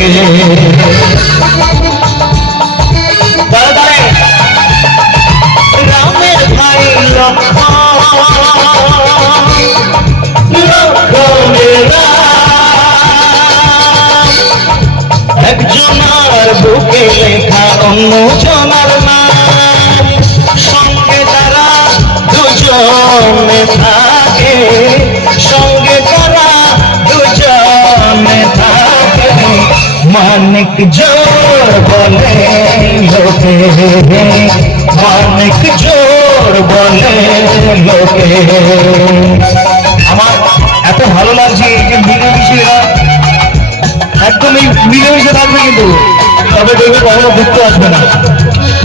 লোকে। রামের ভাই একজনার বুকে লেখা অন্য জনার নাম, সঙ্গে তারা দুজনে থাকে, সঙ্গে তারা দুজনে থাকে, মানিক জোর বলে লোকে, মানিক জোর বলে লোকে। আমার এত ভালো লাগছে যে মিলেমিশে একদম এই মিলেমিশে থাকবে, কিন্তু তবে দেখবে কখনো দুঃখ আসবে না।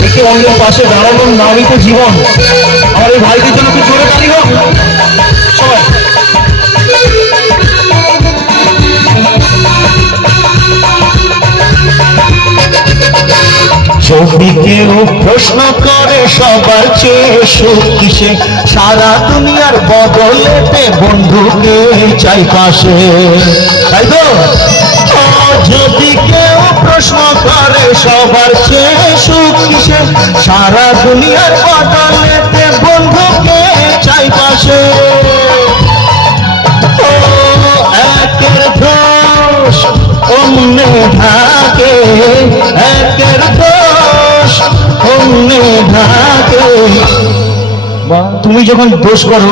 একে অন্যের পাশে দাঁড়ানোর নামই তো জীবন। আমার এই ভাইদের জন্য খুব জোরে তালি হোক সবাই। যদি কেউ প্রশ্ন করে সবার চেয়ে সুখ কিসে, সারা দুনিয়ার বদলেতে বন্ধুকে চাই পাশে, তাই তো? যদি কেউ প্রশ্ন করে সবার চেয়ে সুখ কিসে, সারা দুনিয়ার বদলেতে বন্ধুকে চাই পাশে। একের দোষ অন্যে থাকে, একের দোষ অন্যে থাকে। তুমি যখন দোষ করো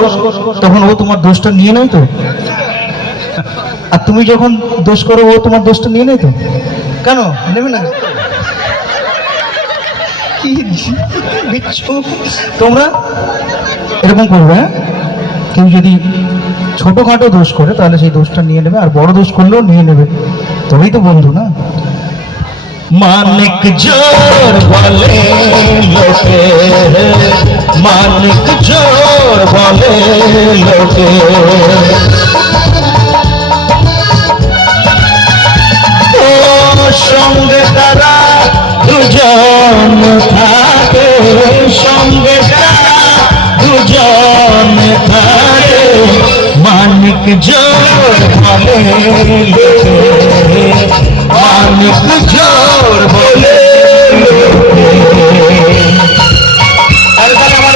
তখন ও তোমার দোষটা নিয়ে নেয় তো, আর তুমি যখন দোষ করো ও তোমার দোষটা নিয়ে নেয় তো। কেন নেবে না? তোমরা এরকম করবে, হ্যাঁ? কেউ যদি ছোটখাটো দোষ করে তাহলে সেই দোষটা নিয়ে নেবে, আর বড় দোষ করলেও নিয়ে নেবে, তবেই তো বন্ধু না। মানিক জোর বলে লোকে, মানিক জোর বলে লোকে। ও সঙ্গে তারা দুজন থাকে, সঙ্গে তারা দুজন থাকে, মানিক জোর বলে লোকে, মানিক জোর বলে লোকে। আরে তাহলে আমার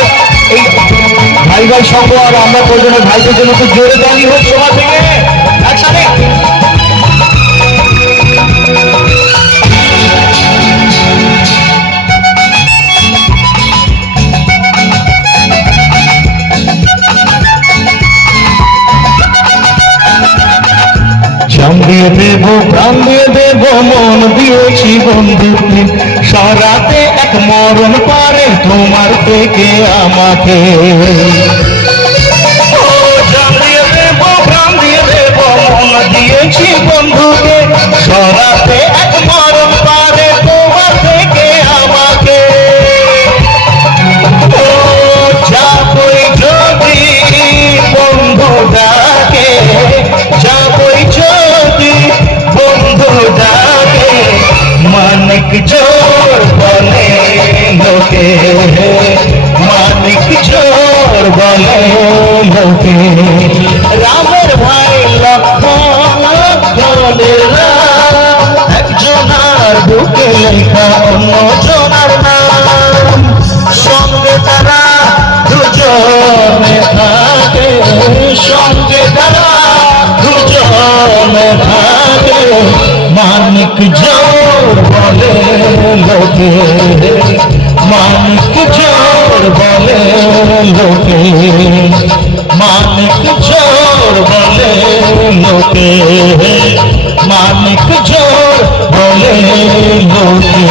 এই ভাই ভাই সঙ্গ আর আমরা প্রয়োজনের ভাইদের জন্য খুব জোরে তালি হোক সবার থেকে একসাথে। জান দিয়ে দেব, প্রাণ দিয়ে দেব, মন দিয়েছি বন্ধুকে, সারাতে এক মরণ পারে তোমার থেকে আমাকে। ও জান দিয়ে দেব, প্রাণ দিয়ে দেব, মন দিয়েছি বন্ধুকে, সারাতে এক মরণ পারে তোমার থেকে আমাকে। ও যাবই যদি বন্ধু ডাকে, যাবই যদি বন্ধু ডাকে, মানিক জোর বলে লোকে, মানিক জোর বলে লোকে। রামের ভাই লক্ষ্মণ একজনার বুকে লেখা অন্য জনার নাম, সঙ্গে তারা দুজনে থাকে, সঙ্গে তারা দুজনে থাকে, মানিক জোর বলে লোকে, মানিক জোর বলে লোকে, মানিক জোর বলে লোকে, মানিক জোর বলে লোকে।